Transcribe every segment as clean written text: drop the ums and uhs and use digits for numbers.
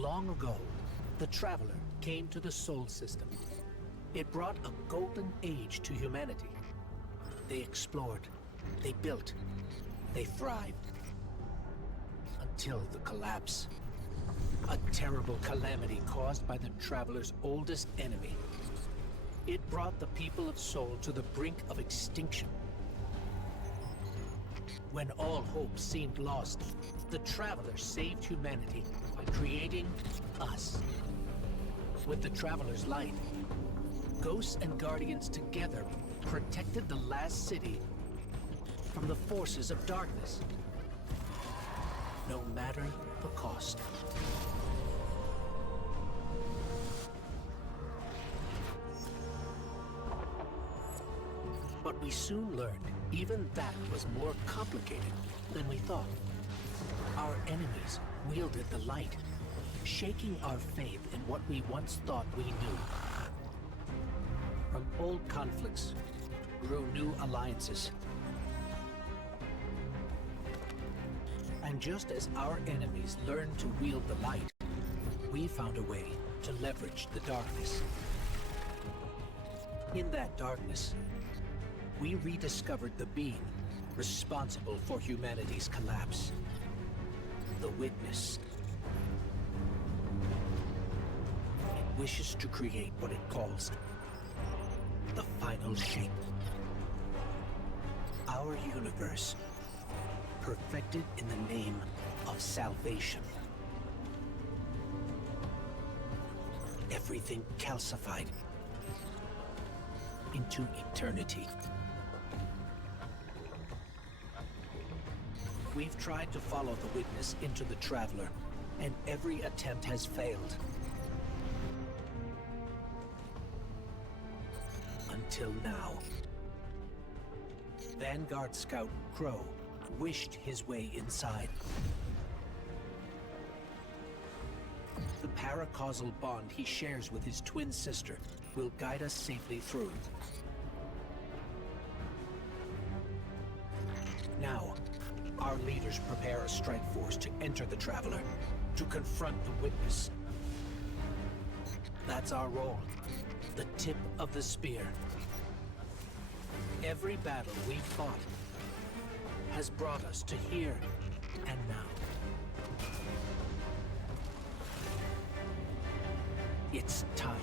Long ago, the Traveler came to the Sol system. It brought a golden age to humanity. They explored, they built, they thrived. Until the collapse. A terrible calamity caused by the Traveler's oldest enemy. It brought the people of Sol to the brink of extinction. When all hope seemed lost, the Traveler saved humanity by creating us. With the Traveler's light, ghosts and guardians together protected the last city from the forces of darkness, no matter the cost. But we soon learned even that was more complicated than we thought. Our enemies wielded the light, shaking our faith in what we once thought we knew. From old conflicts grew new alliances. And just as our enemies learned to wield the light, we found a way to leverage the darkness. In that darkness, we rediscovered the being responsible for humanity's collapse. The Witness. It wishes to create what it calls the final shape. Our universe, perfected in the name of salvation. Everything calcified into eternity. We've tried to follow the Witness into the Traveler, and every attempt has failed. Until now. Vanguard Scout Crow wished his way inside. The paracausal bond he shares with his twin sister will guide us safely through. Now, our leaders prepare a strike force to enter the Traveler, to confront the Witness. That's our role, the tip of the spear. Every battle we've fought has brought us to here and now. It's time.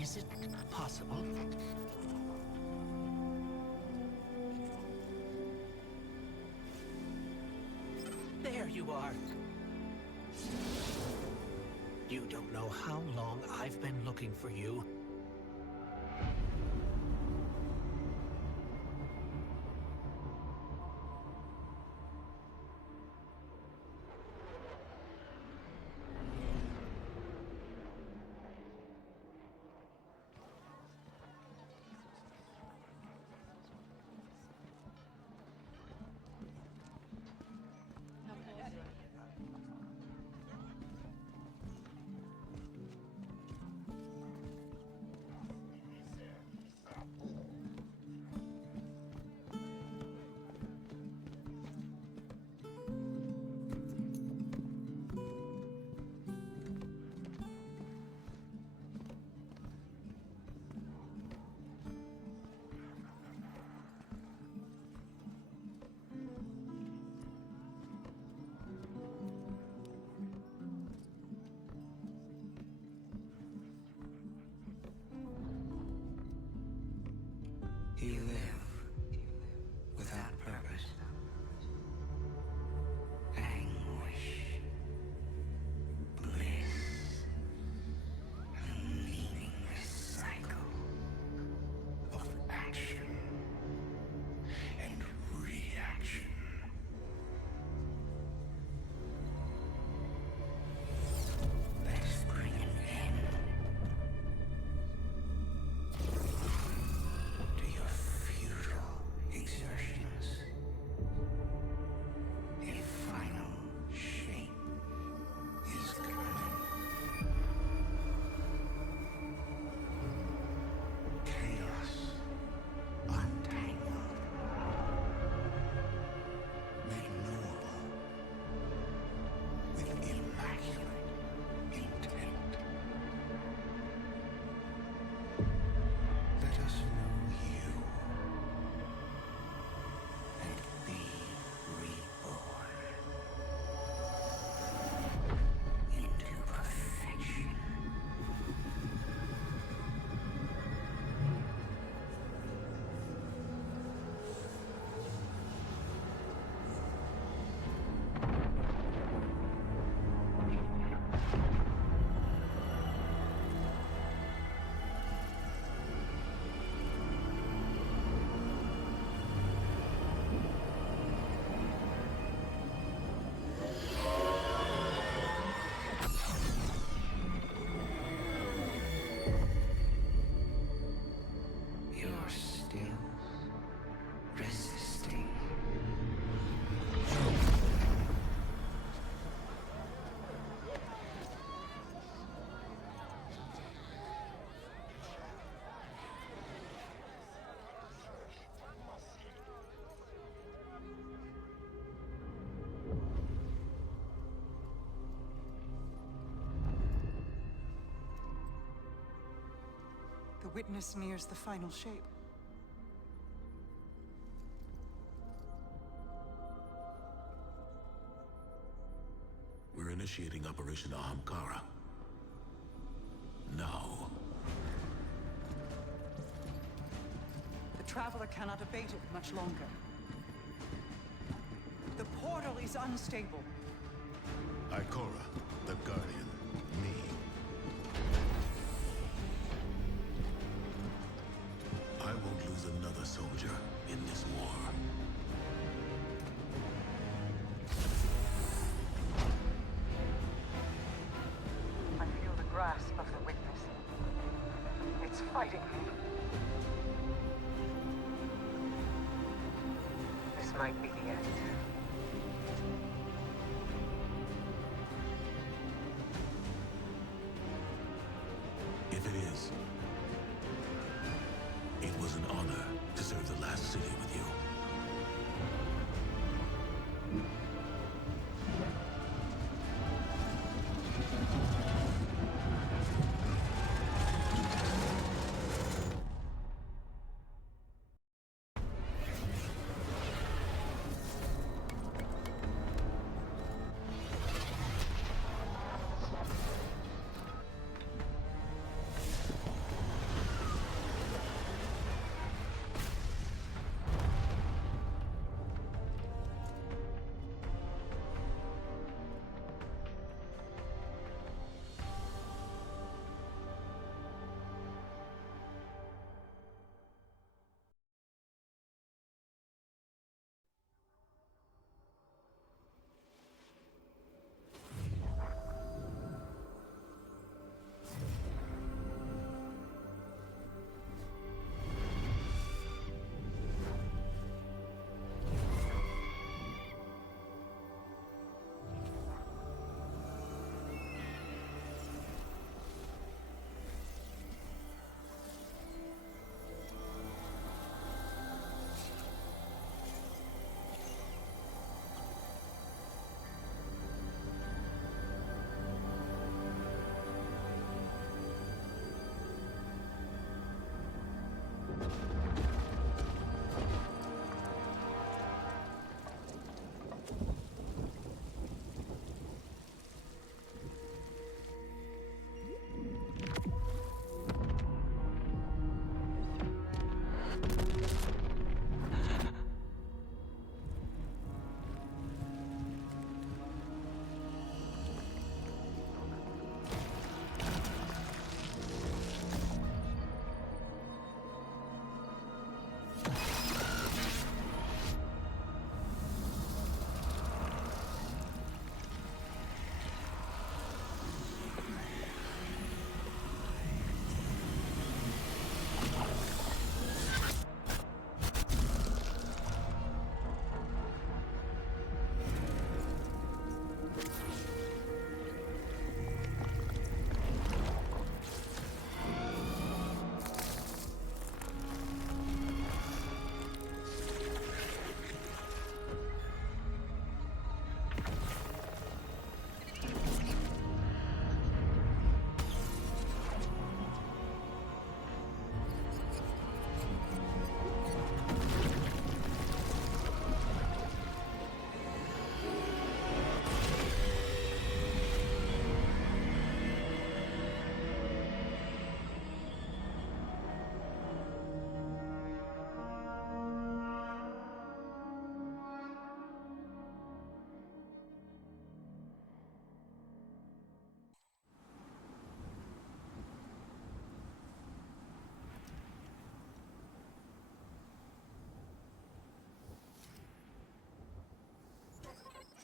Is it possible? There you are. You don't know how long I've been looking for you. you're still resisting. The witness nears the final shape. We're initiating Operation Ahamkara. Now. The Traveler cannot abate it much longer. The portal is unstable. Ikora, the Guardian, me. I won't lose another soldier in this war. I feel the grasp of the witness. It's fighting me. This might be the end. If it is, it was an honor to serve the last city with you.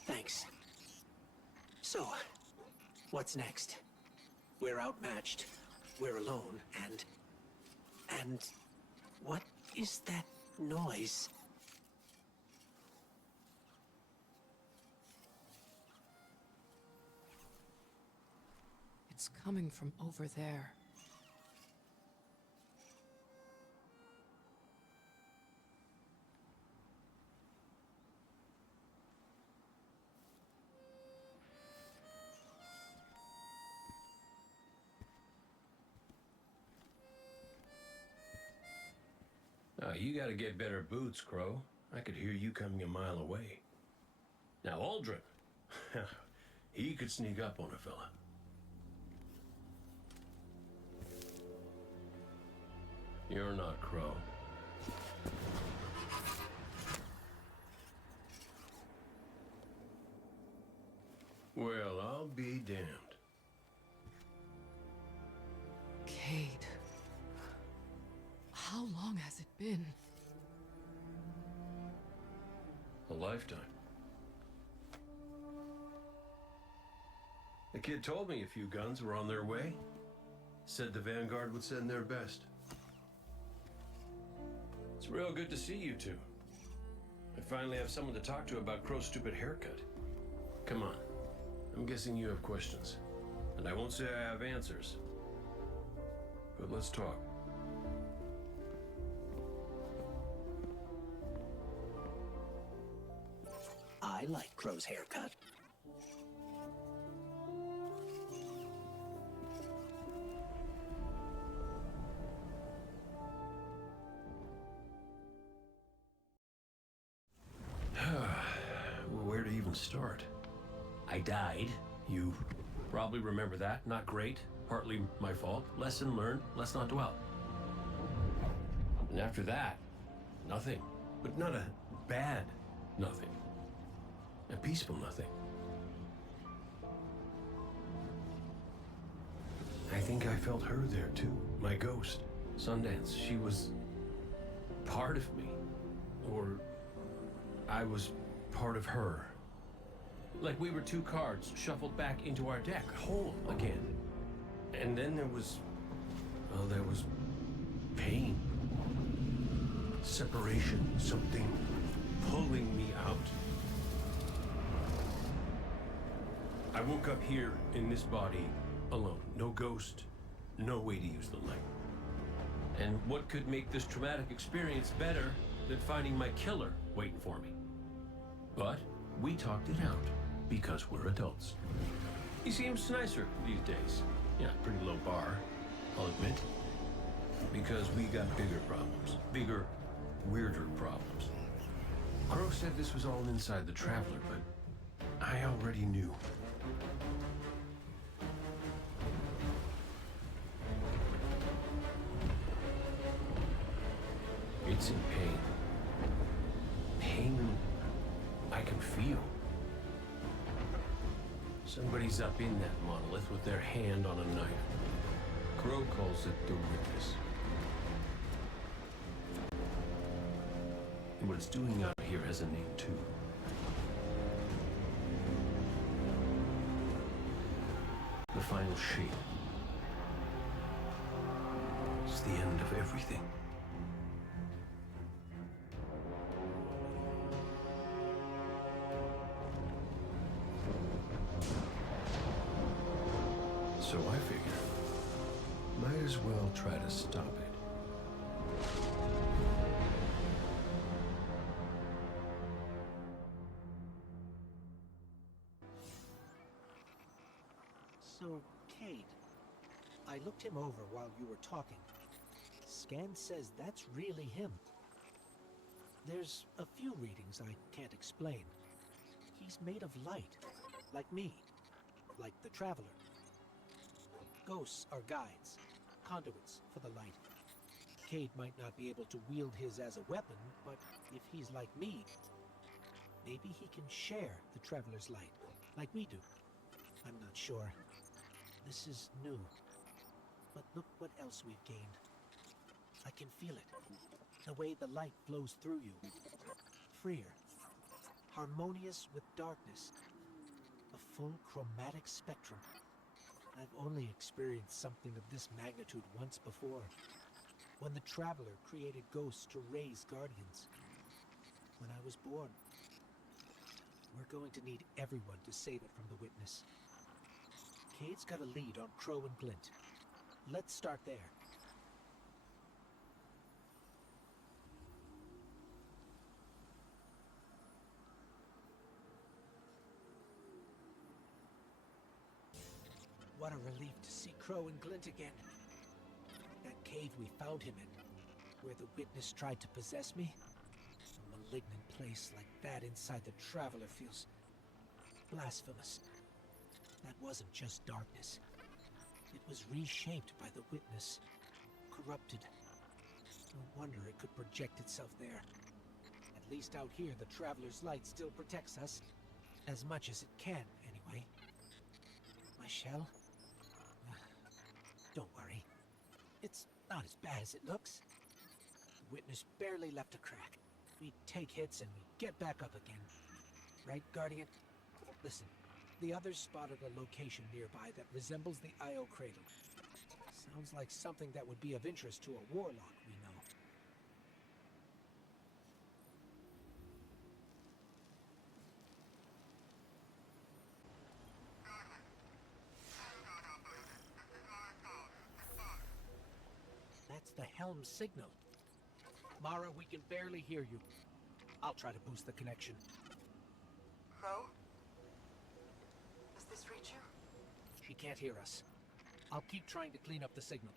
Thanks. So, what's next? We're outmatched, we're alone, and What is that noise? It's coming from over there. You gotta get better boots, Crow. I could hear you coming a mile away. Now, Aldrin, he could sneak up on a fella. You're not Crow. Well, I'll be damned. Cayde. How long has it been? A lifetime. The kid told me a few guns were on their way. Said the vanguard would send their best. It's real good to see you two. I finally have someone to talk to about Crow's stupid haircut. Come on. I'm guessing you have questions. And I won't say I have answers. But let's talk. I like Crow's haircut. Well, where to even start? I died. You probably remember that. Not great. Partly my fault. Lesson learned. Let's not dwell. And after that, nothing. But not a bad nothing. A peaceful nothing. I think I felt her there too. My ghost. Sundance. She was part of me. Or I was part of her. Like we were two cards shuffled back into our deck, whole again. And then there was pain. Separation, something pulling me out. I woke up here in this body alone. No ghost, no way to use the light. And what could make this traumatic experience better than finding my killer waiting for me? But we talked it out because we're adults. He seems nicer these days. Yeah, pretty low bar, I'll admit. Because we got bigger problems. Bigger, weirder problems. Crow said this was all inside the Traveler, but I already knew. It's in pain. Pain I can feel. Somebody's up in that monolith with their hand on a knife. Crow calls it the witness. And what it's doing out here has a name too. The final shape. It's the end of everything. So I figured, might as well try to stop it. So, Cayde, I looked him over while you were talking. Scan says that's really him. There's a few readings I can't explain. He's made of light, like me, like the Traveler. Ghosts are guides, conduits for the light. Cayde might not be able to wield his as a weapon, but if he's like me, maybe he can share the Traveler's light, like we do. I'm not sure. This is new. But look what else we've gained. I can feel it. The way the light flows through you. Freer. Harmonious with darkness. A full chromatic spectrum. I've only experienced something of this magnitude once before. when the Traveler created ghosts to raise guardians. When I was born. We're going to need everyone to save it from the Witness. Cayde's got a lead on Crow and Glint. Let's start there. What a relief to see Crow and Glint again. That cave we found him in, where the Witness tried to possess me. A malignant place like that inside the Traveler feels blasphemous. That wasn't just darkness. It was reshaped by the Witness, corrupted. No wonder it could project itself there. At least out here, the Traveler's light still protects us. As much as it can, anyway. My shell? Don't worry. It's not as bad as it looks. The Witness barely left a crack. We take hits and we get back up again. Right, Guardian? Listen, the others spotted a location nearby that resembles the Io cradle. Sounds like something that would be of interest to a warlock we know. That's the helm signal. Mara, we can barely hear you. I'll try to boost the connection. Crow? Does this reach you? She can't hear us. I'll keep trying to clean up the signal.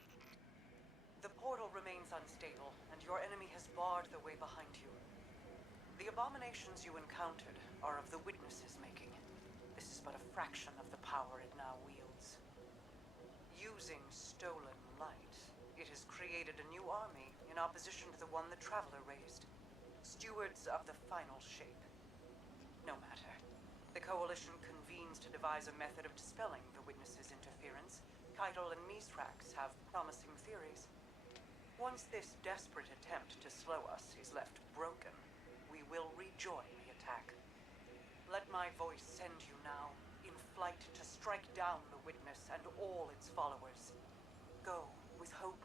The portal remains unstable, and your enemy has barred the way behind you. The abominations you encountered are of the Witness's making. This is but a fraction of the power it now wields. Using stolen light, it has created a new army in opposition to the one the Traveler raised. Stewards of the final shape. No matter. The Coalition convenes to devise a method of dispelling the Witness's interference. Cayde and 𝓲𝓲𝓶𝓮𝓼𝓼 have promising theories. Once this desperate attempt to slow us is left broken, we will rejoin the attack. Let my voice send you now, in flight to strike down the Witness and all its followers. Go with hope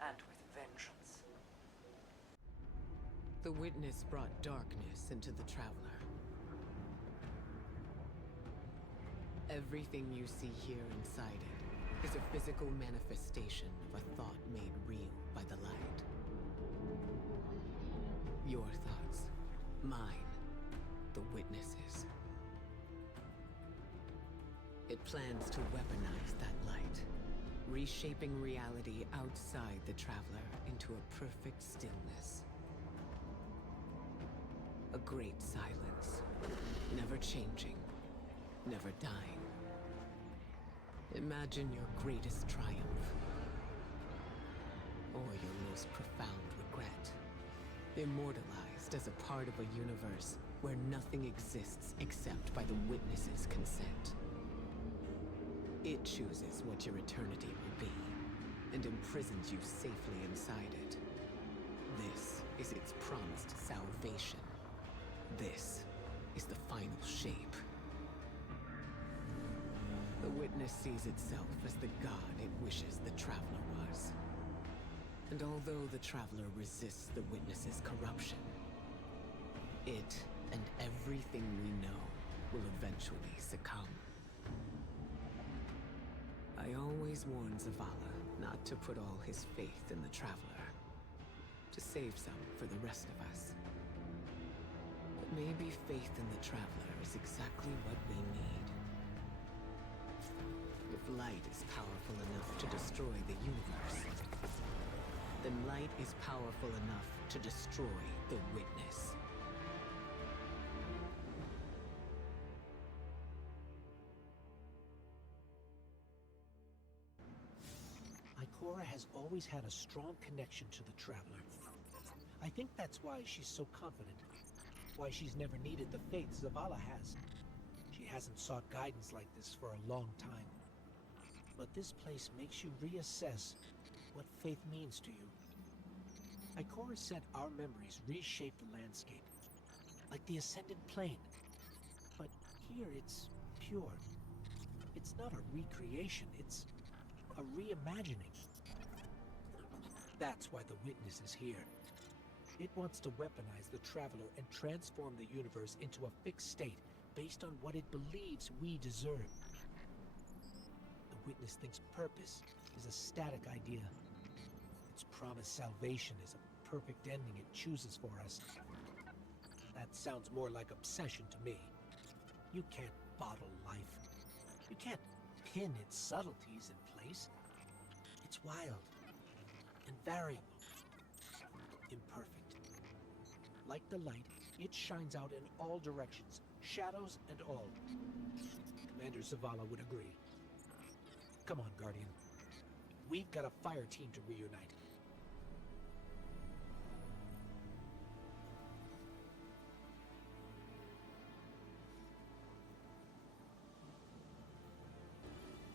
and with vengeance. The Witness brought darkness into the Traveler. Everything you see here inside it is a physical manifestation of a thought made real by the light. Your thoughts, mine, the Witness's. It plans to weaponize that light, reshaping reality outside the Traveler into a perfect stillness. A great silence, never changing, never dying. Imagine your greatest triumph, or your most profound regret. Immortalized as a part of a universe where nothing exists except by the Witness's consent. It chooses what your eternity will be, and imprisons you safely inside it. This is its promised salvation. This is the final shape. The Witness sees itself as the god it wishes the Traveler was. And although the Traveler resists the Witness's corruption, it and everything we know will eventually succumb. I always warn Zavala not to put all his faith in the Traveler, to save some for the rest of us. But maybe faith in the Traveler is exactly what we need. If light is powerful enough to destroy the universe, then light is powerful enough to destroy the Witness. Ikora has always had a strong connection to the Traveler. I think that's why she's so confident. Why she's never needed the faith Zavala has. She hasn't sought guidance like this for a long time. But this place makes you reassess what faith means to you. Ikora said our memories reshape the landscape, like the Ascended Plane. But here it's pure. It's not a recreation, it's a reimagining. That's why the witness is here. It wants to weaponize the Traveler and transform the universe into a fixed state based on what it believes we deserve. The witness thinks purpose is a static idea. Its promised salvation is a perfect ending it chooses for us. That sounds more like obsession to me. You can't bottle life. You can't pin its subtleties in place. It's wild and variable, imperfect. Like the light, it shines out in all directions, shadows and all. Commander Zavala would agree. Come on, Guardian. We've got a fire team to reunite.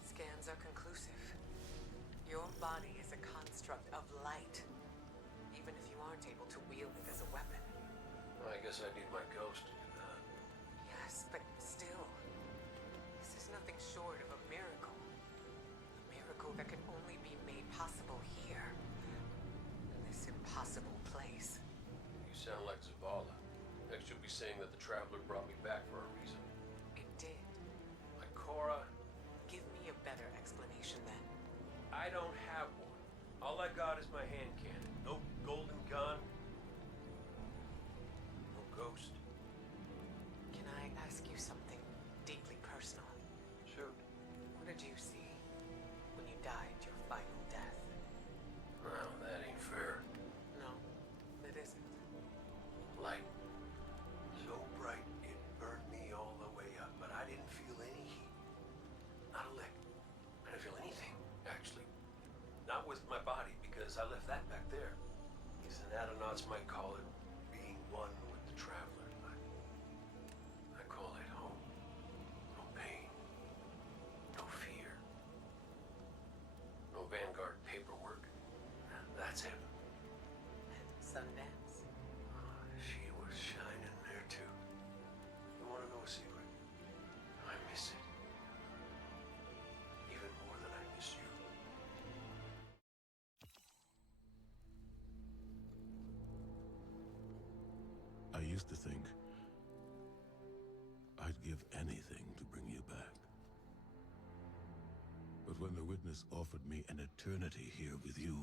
Scans are conclusive. Your body is a construct of light, even if you aren't able to wield it as a weapon. I guess I need my ghost to do that. Yes, but still, this is nothing short of a miracle. A miracle that can only be made possible here, in this impossible place. You sound like Zavala. Next you'll be saying that the Traveler brought me back for a reason. It did. Ikora? Give me a better explanation then. I don't have one. All I got is my hand cannon. No golden gun. No ghost. Can I ask you something deeply personal? Shoot. What did you see when you died your final death? Well, that ain't fair. No, it isn't. Light. So bright it burned me all the way up, but I didn't feel any heat. Not a lick. I didn't feel anything, actually. Not with my body, because I left that back there. These anatonautes might call it being one with the Traveler, but I call it home. No pain. No fear. No vanguard paperwork. That's heaven. And Sundance? She was shining there too. You want to know a secret? I miss it. Even more than I miss you. I used to think I'd give anything to bring you back. But when the witness offered me an eternity here with you,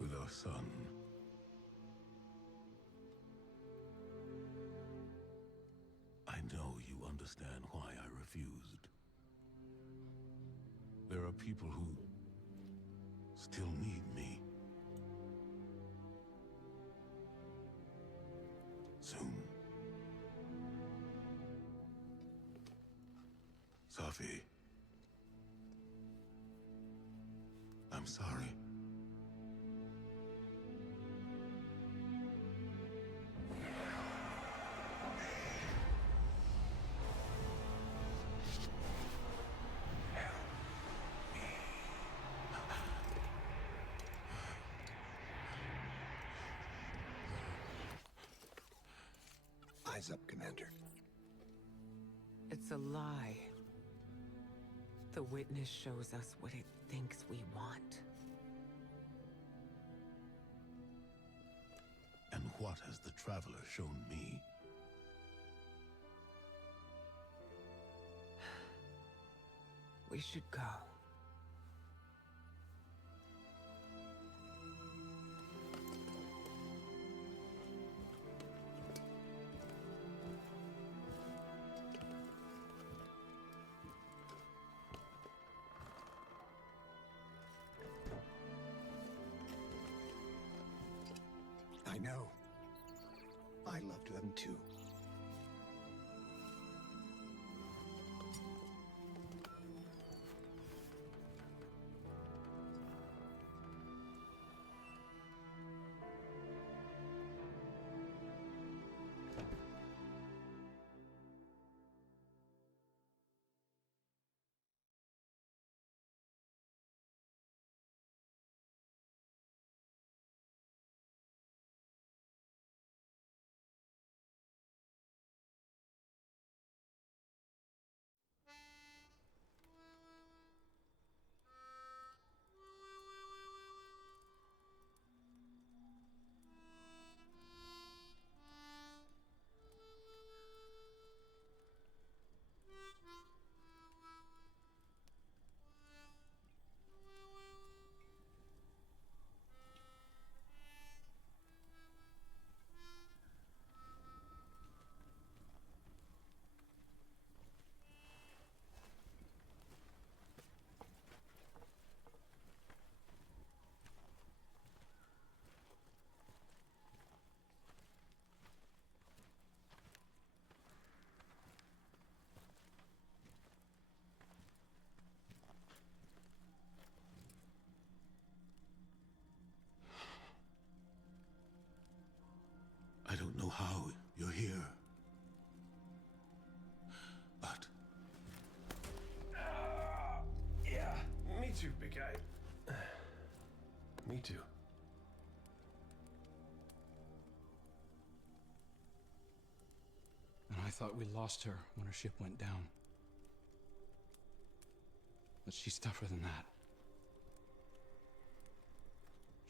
with our son, I know you understand why I refused. There are people who still need me. Soon. Safi. I'm sorry. Eyes up, Commander. It's a lie. The witness shows us what it thinks we want. And what has the Traveler shown me? We should go. I know. I loved them too. know how you're here. But Yeah, me too, big guy. Me too. And I thought we lost her when her ship went down. But she's tougher than that.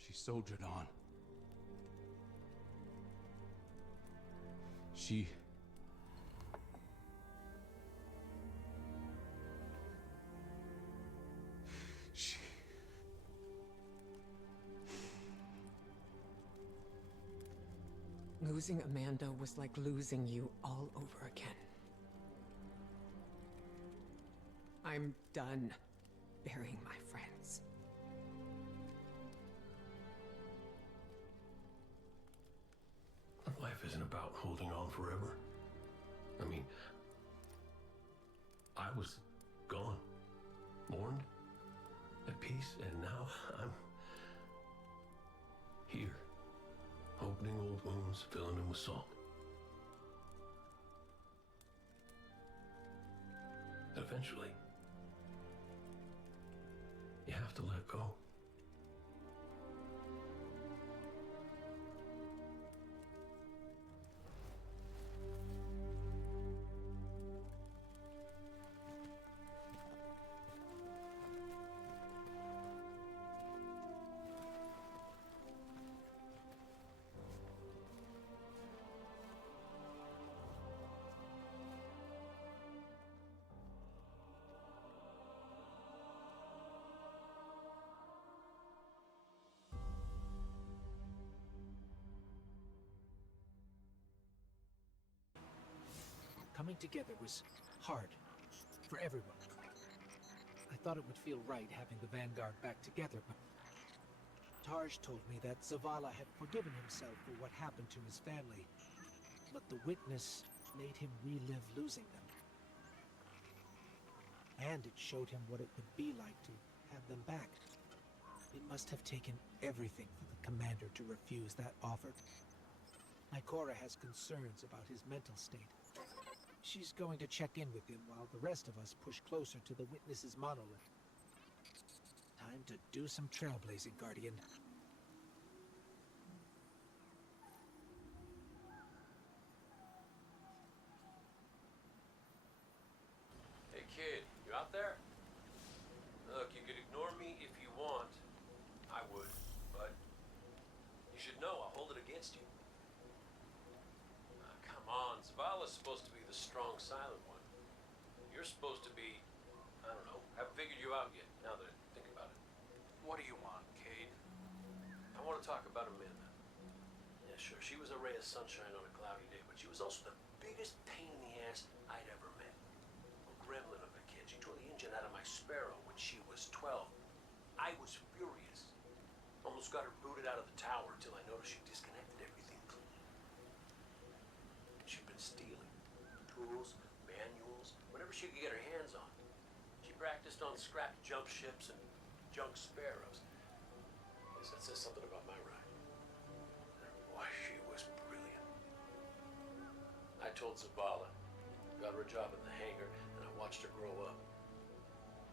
She soldiered on. She... Losing Amanda was like losing you all over again. I'm done burying my friends. Life isn't about holding on forever. I mean, I was gone, mourned, at peace, and now I'm here, opening old wounds, filling them with salt. Eventually, you have to let go. Coming together was hard for everyone. I thought it would feel right having the vanguard back together, but Targe told me that Zavala had forgiven himself for what happened to his family, but the witness made him relive losing them. And it showed him what it would be like to have them back. It must have taken everything for the commander to refuse that offer. Ikora has concerns about his mental state. She's going to check in with him while the rest of us push closer to the witness's monolith. Time to do some trailblazing, Guardian. Hey kid, you out there? Look, you could ignore me if you want. I would, but you should know I'll hold it against you. Come on, Zavala's supposed to be the strong, silent one. You're supposed to be, I don't know, haven't figured you out yet, now that I think about it. What do you want, Cayde? I want to talk about Amanda. Yeah, sure, she was a ray of sunshine on a cloudy day, but she was also the biggest pain in the ass I'd ever met. A gremlin of a kid. She tore the engine out of my Sparrow when she was 12. I was furious. Almost got her booted out of the tower until I noticed she disconnected everything clean. She'd been stealing tools, manuals, whatever she could get her hands on. She practiced on scrapped jump ships and junk Sparrows. Guess that says something about my ride. Why, she was brilliant. I told Zavala, got her a job in the hangar, and I watched her grow up.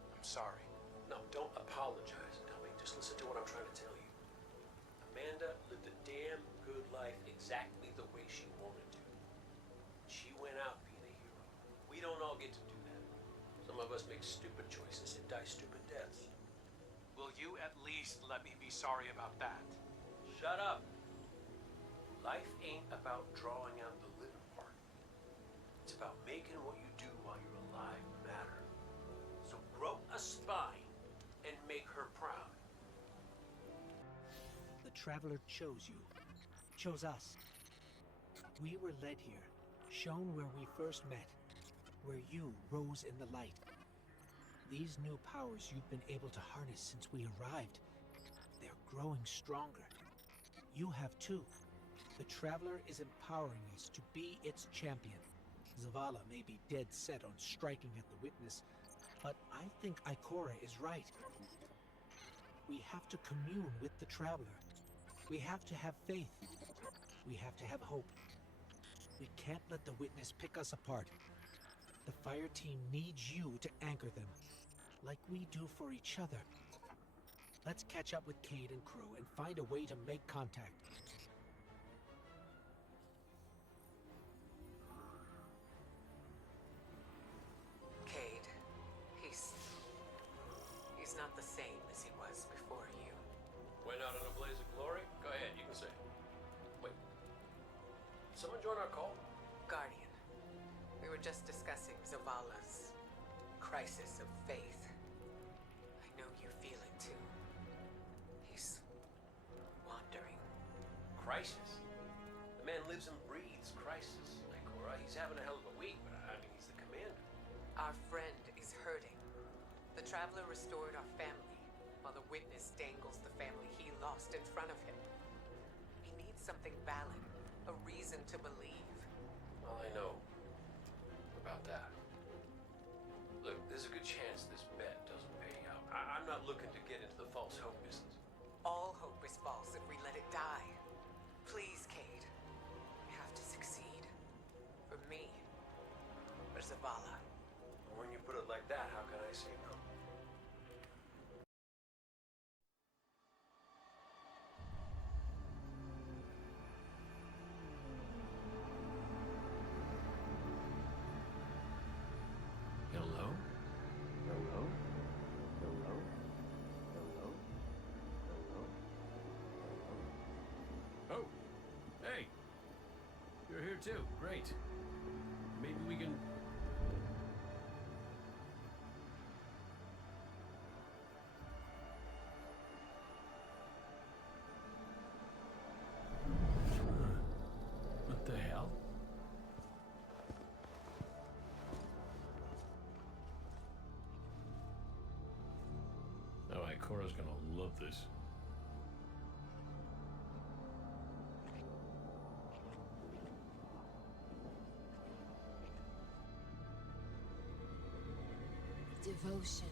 I'm sorry. No, don't apologize, dummy. Just listen to what I'm trying to tell you. Amanda lived a damn good life exactly the way she wanted to. She went out being a hero. We don't all get to do that. Some of us make stupid choices and die stupid deaths. Will you at least let me be sorry about that? Shut up. Life ain't about drawing out the living part. It's about making what you do while you're alive matter. So grow a spine and make her proud. The Traveler chose you, chose us. We were led here, shown where we first met, where you rose in the light. These new powers you've been able to harness since we arrived, they're growing stronger. You have too. The Traveler is empowering us to be its champion. Zavala may be dead set on striking at the witness, but I think Ikora is right. We have to commune with the Traveler. We have to have faith. We have to have hope. We can't let the witness pick us apart. The fire team needs you to anchor them, like we do for each other. Let's catch up with Cayde and Crow and find a way to make contact. Cayde, he's not the same as he was before you. Went out in a blaze of glory? Go ahead, you can say. Wait. Someone join our call? Guardian, we were just discussing Zavala's crisis of faith. I know you feel it too. He's wandering. Crisis? The man lives and breathes crisis, Ikora. He's having a hell of a week, but I mean, he's the commander. Our friend is hurting. The Traveler restored our family, while the witness dangles the family he lost in front of him. He needs something valid, a reason to believe. Well, I know about that. Look, there's a good chance this bet doesn't pay out. I'm not looking to get into the false hope business. All hope is false if we let it die. Please, Cayde. We have to succeed. For me. For Zavala. When you put it like that, how can I say no? Hello? Hello? Hello? Hello? Hello? Oh! Hey! You're here too. Great. Maybe we can... What the hell? Oh, Ikora's gonna love this. Devotion.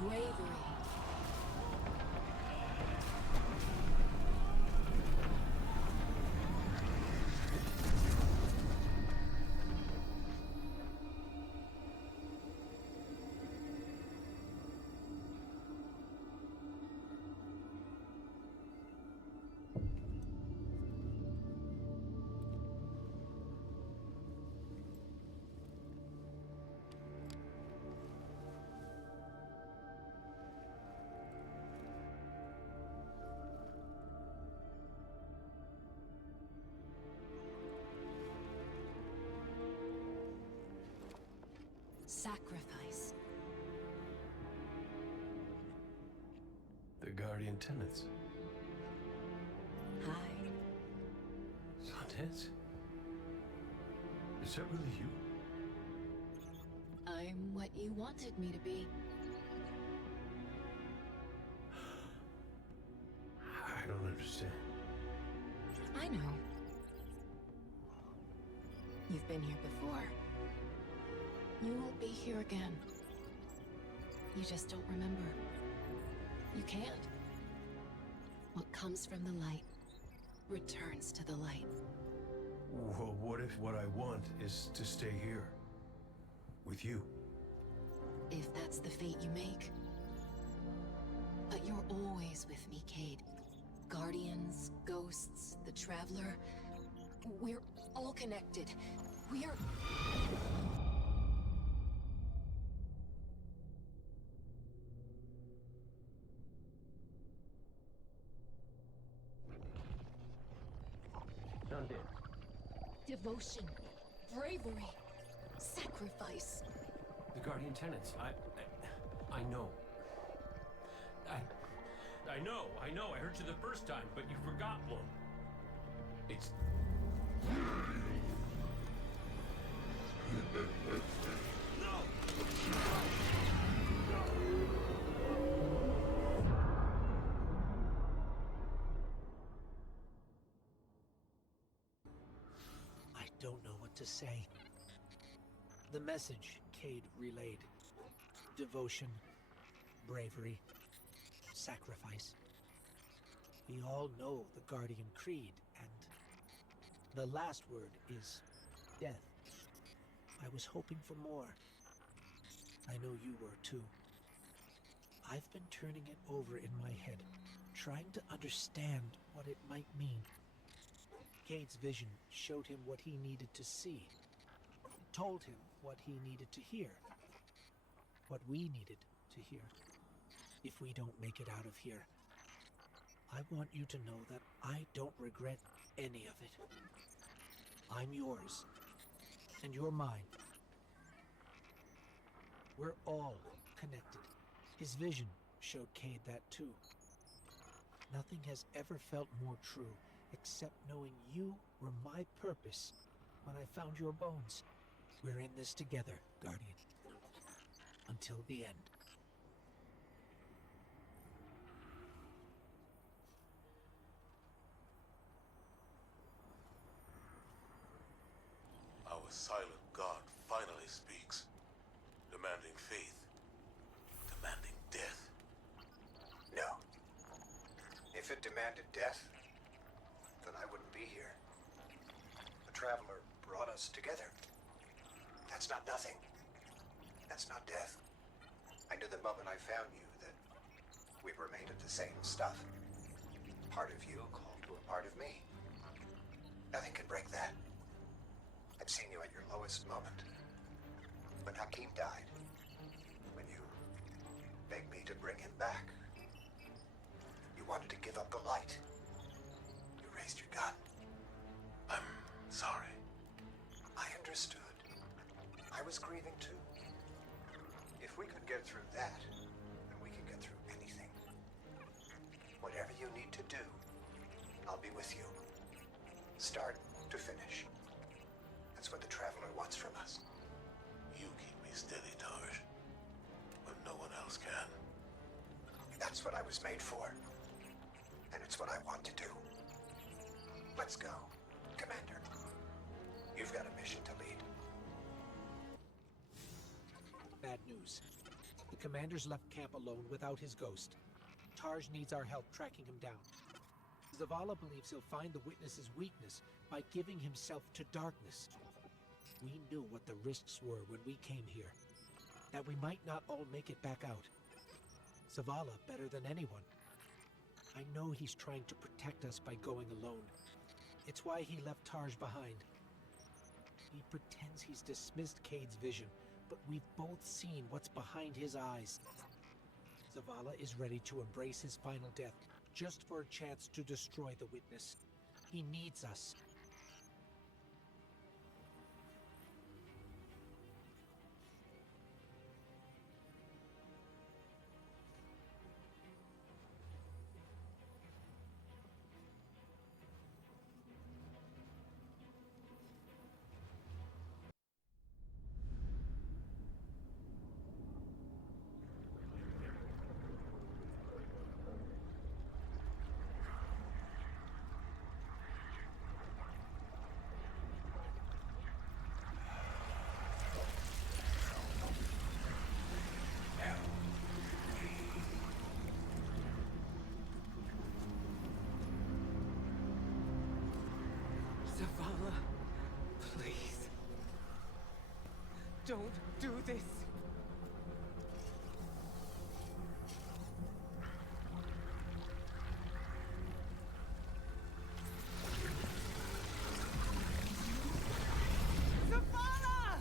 Bravery. Sacrifice. The Guardian tenets. Hi. Sundance? Is that really you? I'm what you wanted me to be. I don't understand. I know. You've been here before. You will be here again. You just don't remember. You can't. What comes from the light returns to the light. Well, what if what I want is to stay here? With you? If that's the fate you make. But you're always with me, Cayde. Guardians, ghosts, the Traveler. We're all connected. We're... Devotion, bravery, sacrifice. The Guardian tenets. I know. I know. I heard you the first time, but you forgot one. It's... to say. The message Cayde relayed. Devotion, bravery, sacrifice. We all know the Guardian Creed, and the last word is death. I was hoping for more. I know you were too. I've been turning it over in my head, trying to understand what it might mean. Cayde's vision showed him what he needed to see, told him what he needed to hear, what we needed to hear. If we don't make it out of here, I want you to know that I don't regret any of it. I'm yours, and you're mine. We're all connected. His vision showed Cayde that too. Nothing has ever felt more true, except knowing you were my purpose when I found your bones. We're in this together, Guardian. Until the end. Our silent god finally speaks, demanding faith, demanding death. No. If it demanded death, then I wouldn't be here. The Traveler brought us together. That's not nothing. That's not death. I knew the moment I found you that we were made of the same stuff. Part of you called to a part of me. Nothing can break that. I've seen you at your lowest moment. When Hakim died, when you begged me to bring him back, you wanted to give up the light. You raised your gun. I'm sorry. I understood. I was grieving too. If we could get through that, then we can get through anything. Whatever you need to do, I'll be with you. Start to finish. That's what the Traveler wants from us. You keep me steady, Targe, when no one else can. That's what I was made for. And it's what I want to do. Let's go, Commander. You've got a mission to lead. Bad news. The commander's left camp alone without his ghost. Targe needs our help tracking him down. Zavala believes he'll find the witness's weakness by giving himself to darkness. We knew what the risks were when we came here. That we might not all make it back out. Zavala better than anyone. I know he's trying to protect us by going alone. It's why he left Targe behind. He pretends he's dismissed Cayde's vision, but we've both seen what's behind his eyes. Zavala is ready to embrace his final death, just for a chance to destroy the witness. He needs us. Zavala, please. Don't do this. Zavala!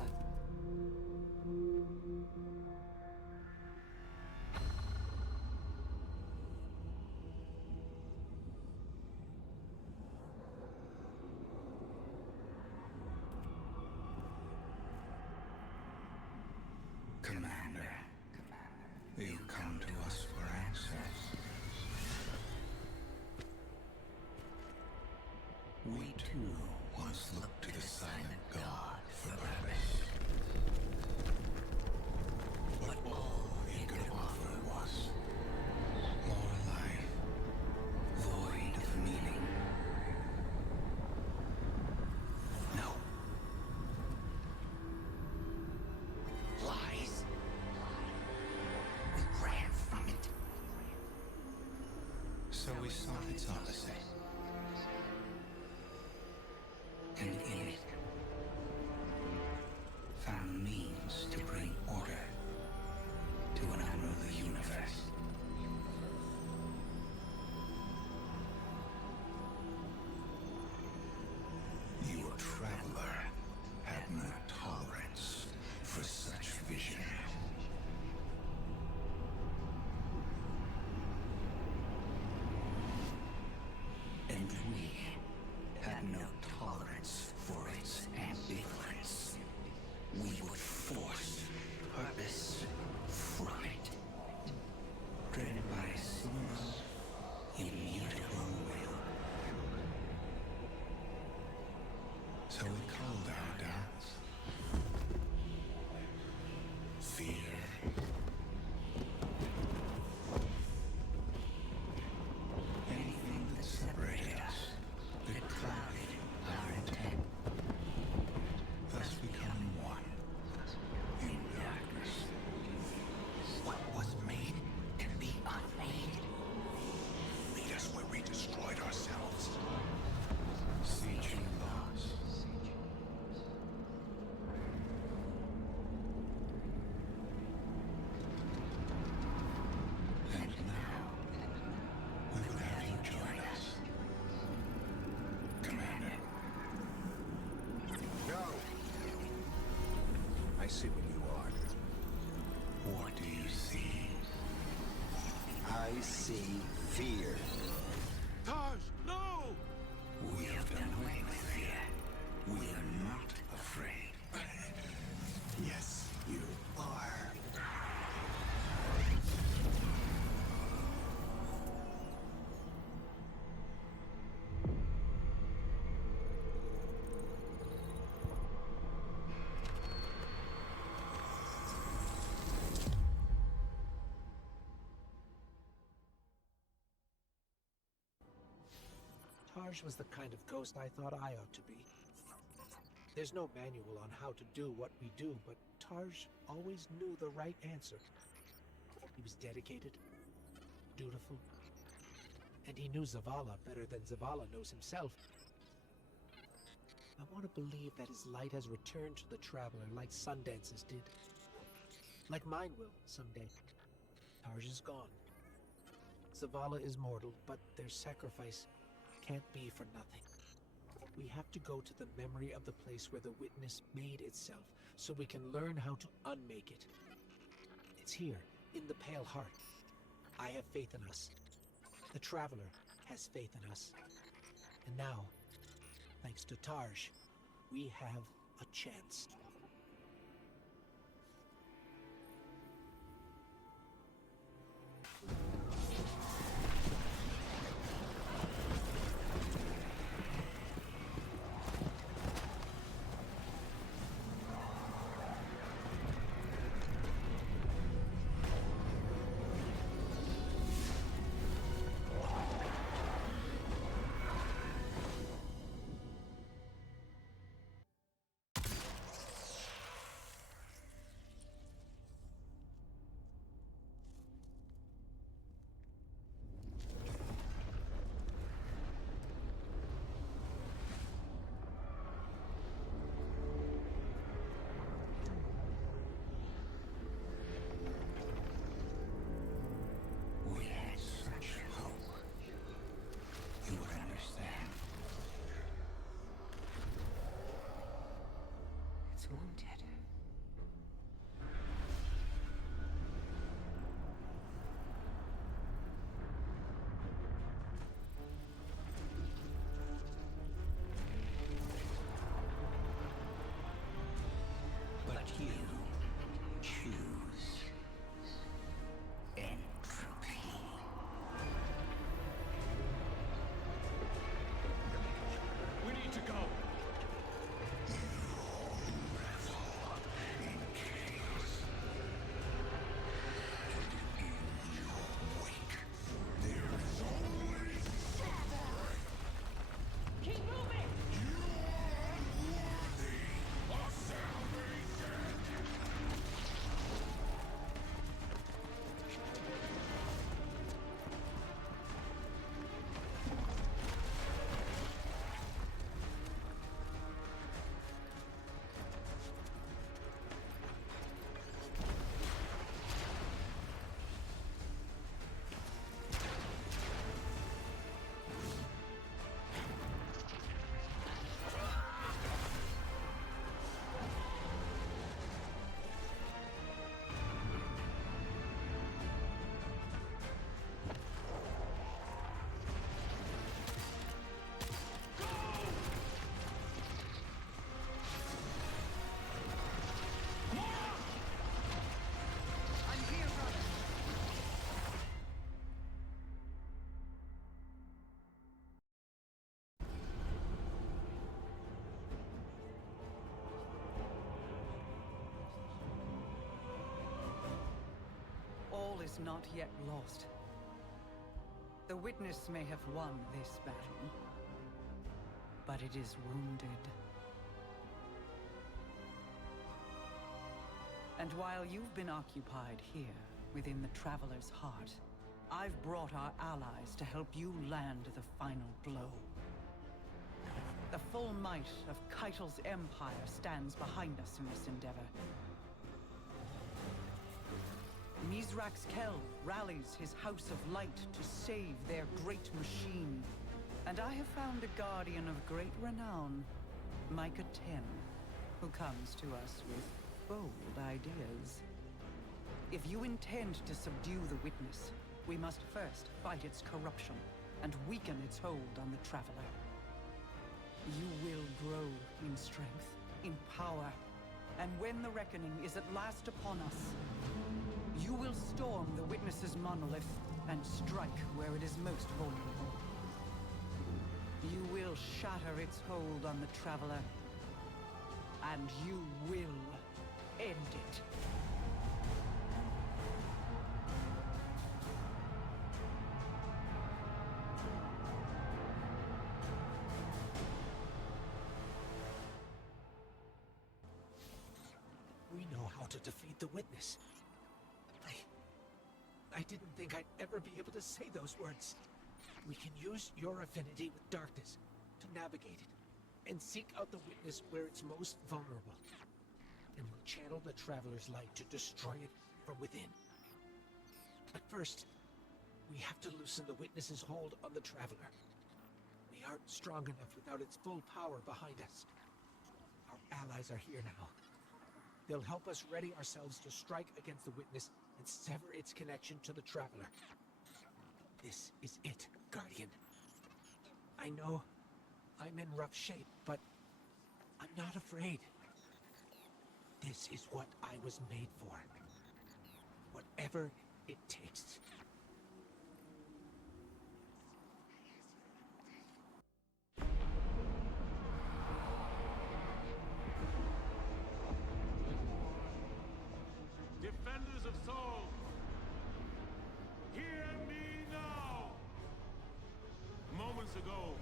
So we saw its opposite. And in it, found means to bring order to an unruly universe. Your traveler had no tolerance for such vision. And we had no tolerance for its ambivalence. We would force purpose from it, driven by a single, immutable will. So we called our doubts fear. Anything that separated us, that clouded our intent, thus becoming one in darkness. What was made can be unmade. Lead us where we destroyed ourselves. Siege loss. And now, we will have you join us. Commander. No! I see what you are. What do you see? I see fear. Targe, no! We have done away with fear. We are not afraid. Yes, you are. Targe was the kind of ghost I thought I ought to be. There's no manual on how to do what we do, but Targe always knew the right answer. He was dedicated, dutiful, and he knew Zavala better than Zavala knows himself. I want to believe that his light has returned to the Traveler like Sundance's did. Like mine will someday. Targe is gone. Zavala is mortal, but their sacrifice can't be for nothing. We have to go to the memory of the place where the witness made itself, so we can learn how to unmake it. It's here, in the Pale Heart. I have faith in us. The Traveler has faith in us. And now, thanks to Targe, we have a chance. battle is not yet lost. The Witness may have won this battle, but it is wounded. And while you've been occupied here, within the Traveler's heart, I've brought our allies to help you land the final blow. The full might of Cayde's empire stands behind us in this endeavor. Mizrax Kel rallies his House of Light to save their great machine. And I have found a guardian of great renown, Micah 10, who comes to us with bold ideas. If you intend to subdue the Witness, we must first fight its corruption and weaken its hold on the Traveler. You will grow in strength, in power, and when the reckoning is at last upon us, you will storm the Witness's monolith and strike where it is most vulnerable. You will shatter its hold on the Traveler, and you will end it. We know how to defeat the Witness. I didn't think I'd ever be able to say those words. We can use your affinity with darkness to navigate it and seek out the Witness where it's most vulnerable. And we'll channel the Traveler's light to destroy it from within. But first, we have to loosen the Witness's hold on the Traveler. We aren't strong enough without its full power behind us. Our allies are here now. They'll help us ready ourselves to strike against the Witness and sever its connection to the Traveler. This is it, Guardian. I know I'm in rough shape, but I'm not afraid. This is what I was made for. Whatever it takes. Defenders of Soul, hear me now! Moments ago,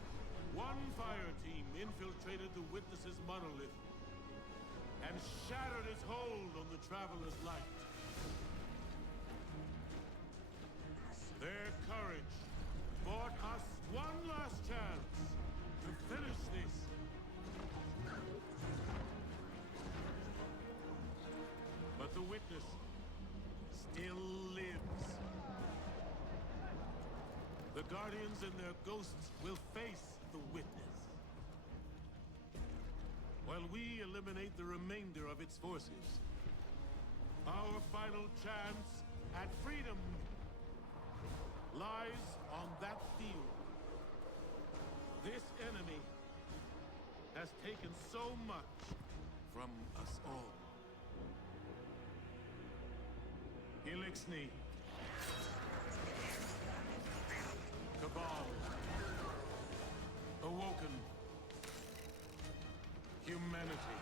one fire team infiltrated the Witness's monolith and shattered its hold on the Traveler's light. Their courage bought us one last chance to finish this. But the Witness still lives. The Guardians and their ghosts will face the Witness, while we eliminate the remainder of its forces. Our final chance at freedom lies on that field. This enemy has taken so much from us all. 𝓲𝓲𝓵𝓪𝓼. Cabal. Awoken. Humanity.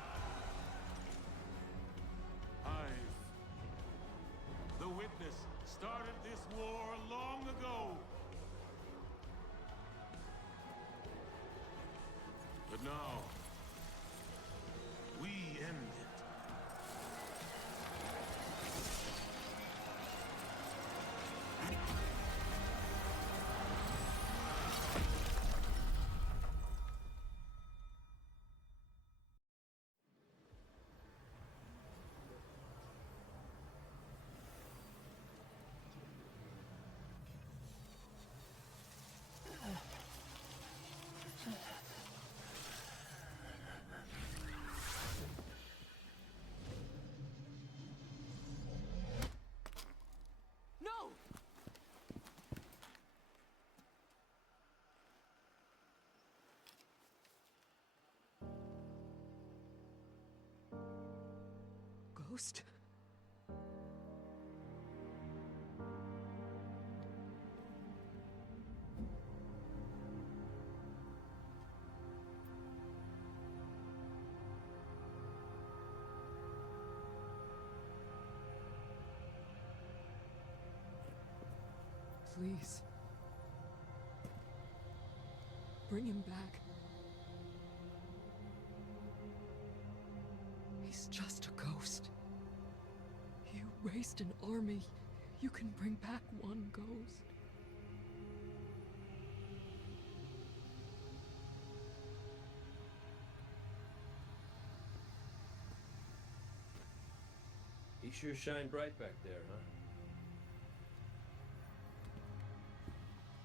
Hive. The Witness started this war long ago. But now, we end it. No! Ghost? Please. Bring him back. He's just a ghost. You raised an army. You can bring back one ghost. He sure shined bright back there, huh?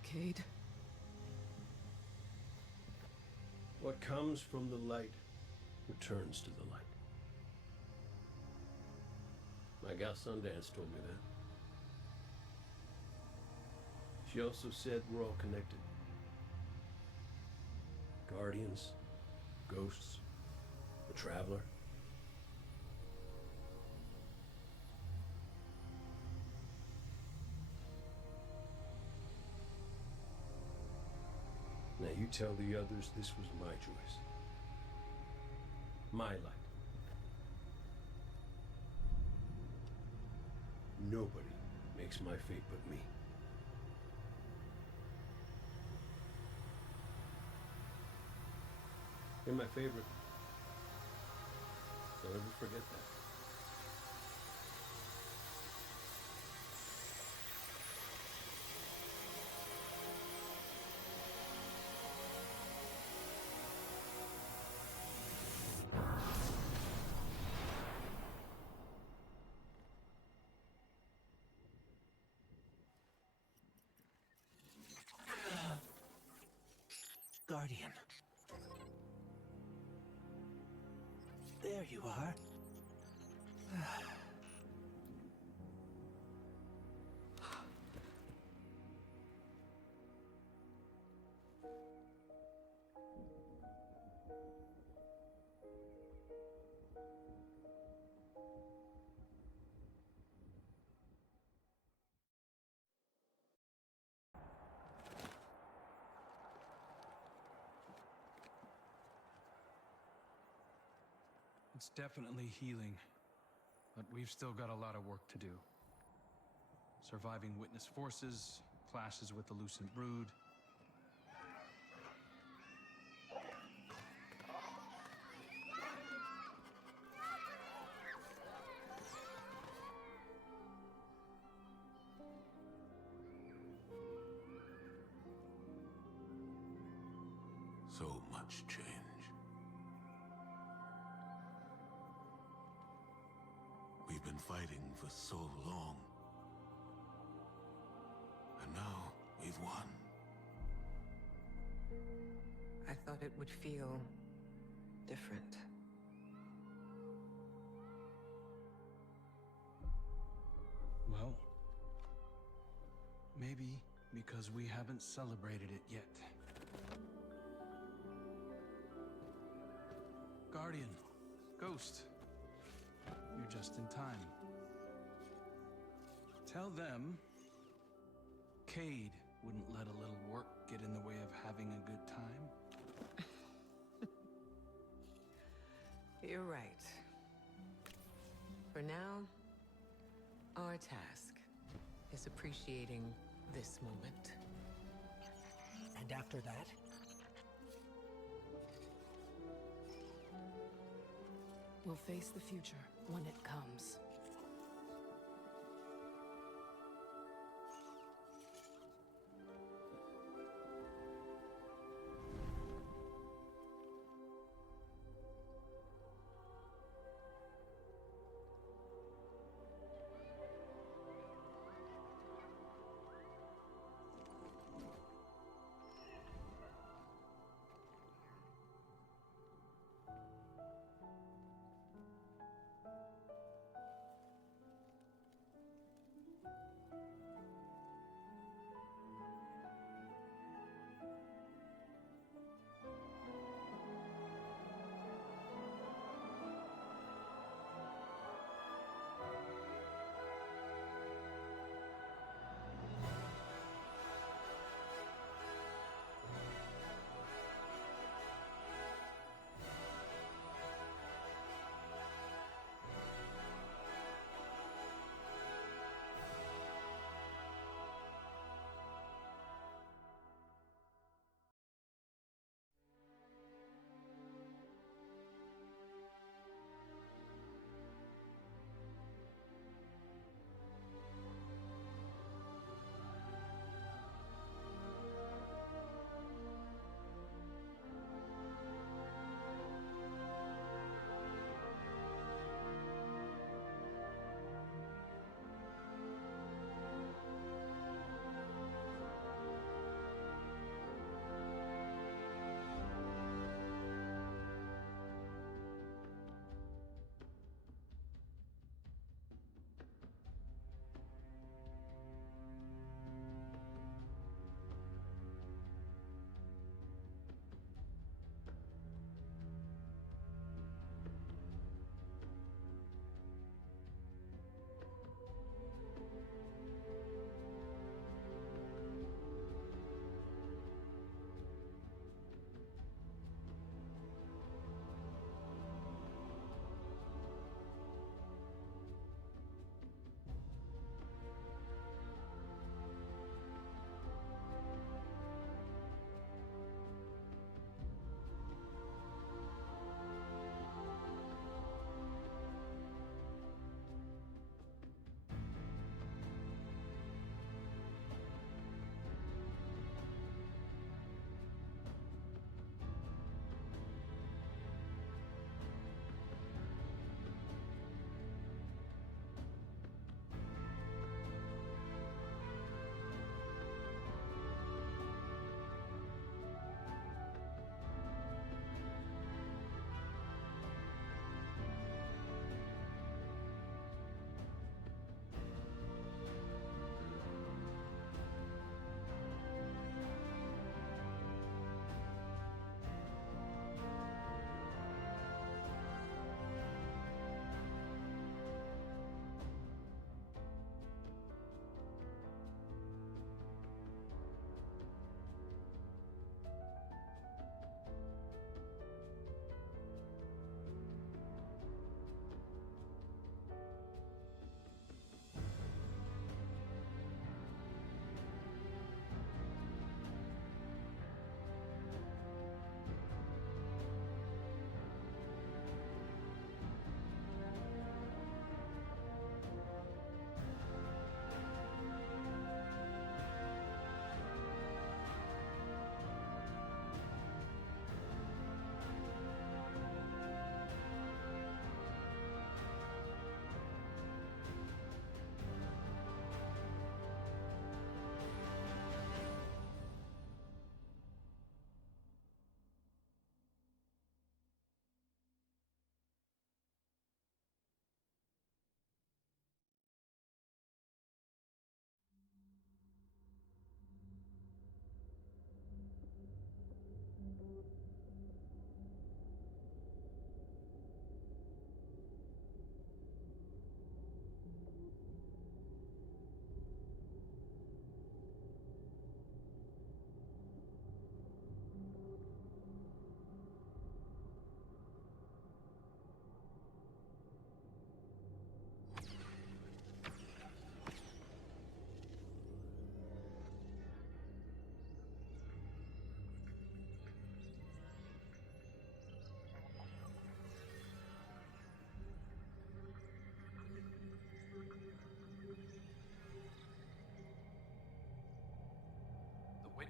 Cayde. What comes from the light returns to the light. My gal Sundance told me that. She also said we're all connected. Guardians, ghosts, the Traveler. Now you tell the others this was my choice. My light. Nobody makes my fate but me. You're my favorite. Don't ever forget that. Guardian. There you are. It's definitely healing, but we've still got a lot of work to do. Surviving witness forces, clashes with the Lucent Brood. So much change. We've been fighting for so long. And now we've won. I thought it would feel different. Well, maybe because we haven't celebrated it yet. Guardian, Ghost, you're just in time. Tell them Cayde wouldn't let a little work get in the way of having a good time. You're right. For now, our task is appreciating this moment. And after that? We'll face the future when it comes.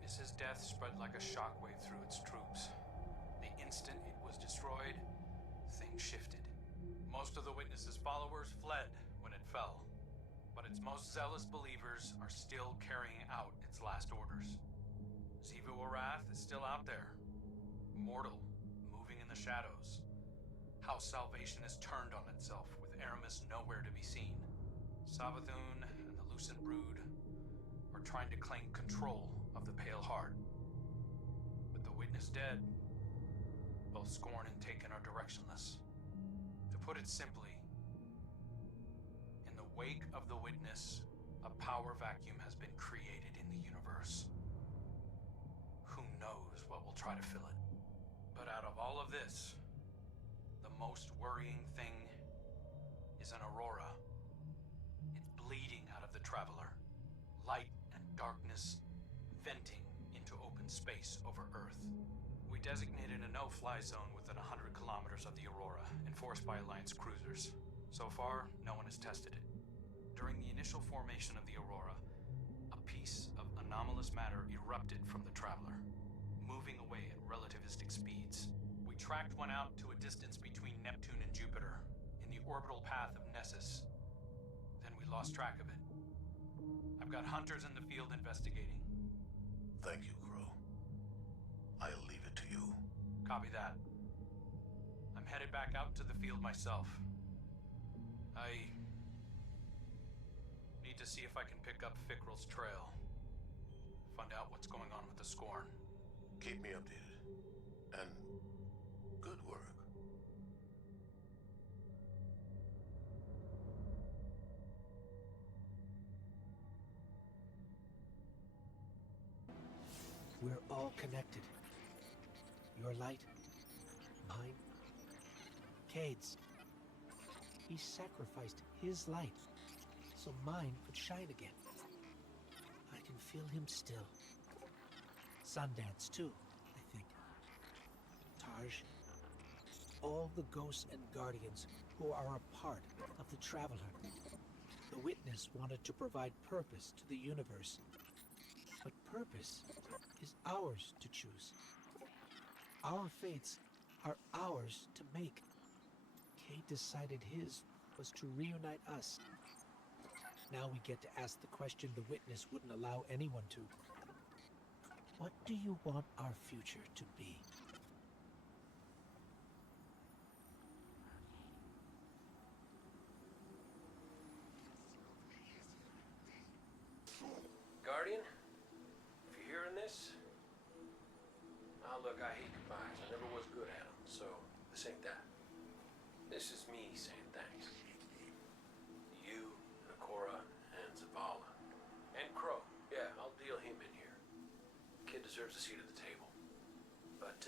Witness's death spread like a shockwave through its troops. The instant it was destroyed, things shifted. Most of the Witness's followers fled when it fell, but its most zealous believers are still carrying out its last orders. 𝓣𝓲𝓶𝓮𝓼𝓽𝓪 is still out there, mortal, moving in the shadows. House Salvation has turned on itself, with Aramis nowhere to be seen. 𝓣𝓲𝓶𝓮𝓼𝓽𝓪 and the Lucent Brood are trying to claim control of the Pale Heart. With the Witness dead, both Scorn and Taken are directionless. To put it simply, in the wake of the Witness, a power vacuum has been created in the universe. Who knows what will try to fill it? But out of all of this, the most worrying thing is an aurora. It's bleeding out of the Traveler. Light and darkness venting into open space over Earth. We designated a no-fly zone within 100 kilometers of the aurora, enforced by Alliance cruisers. So far, no one has tested it. During the initial formation of the aurora, a piece of anomalous matter erupted from the Traveler, moving away at relativistic speeds. We tracked one out to a distance between Neptune and Jupiter, in the orbital path of Nessus. Then we lost track of it. I've got hunters in the field investigating. Thank you, Crow. I'll leave it to you. Copy that. I'm headed back out to the field myself. I need to see if I can pick up 𝓣𝓲𝓶𝓮𝓼𝓽𝓪's trail. Find out what's going on with the Scorn. Keep me updated. And good work. We're all connected. Your light, mine, Cayde's. He sacrificed his light so mine could shine again. I can feel him still. Sundance too, I think. Targe. All the ghosts and guardians who are a part of the Traveler. The Witness wanted to provide purpose to the universe. But purpose is ours to choose. Our fates are ours to make. Cayde decided his was to reunite us. Now we get to ask the question the Witness wouldn't allow anyone to. What do you want our future to be? Guardian, if you're hearing this, look, I hate goodbyes. I never was good at them, so this ain't that. This is me saying thanks. You, Ikora, and Zavala. And Crow. Yeah, I'll deal him in here. Kid deserves a seat at the table. But,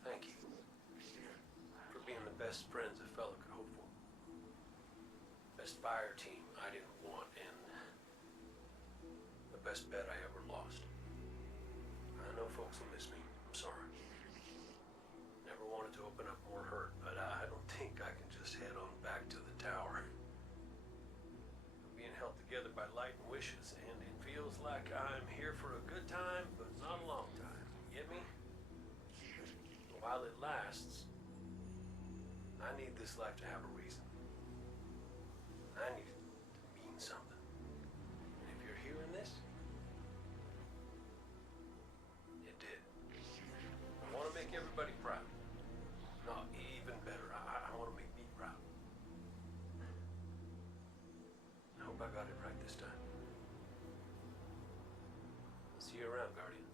thank you. For being the best friends a fella could hope for. Best fire team I didn't want, and the best bet I ever lost. I know folks will miss me. I'm sorry. Never wanted to open up more hurt, but I don't think I can just head on back to the tower. We're being held together by light and wishes, and it feels like I'm here for a good time, but not a long time. Get me? While it lasts, I need this life to have a reason. I need it to mean something. And if you're hearing this, it did. I want to make everybody proud. No, even better, I want to make me proud. I hope I got it right this time. See you around, Guardian.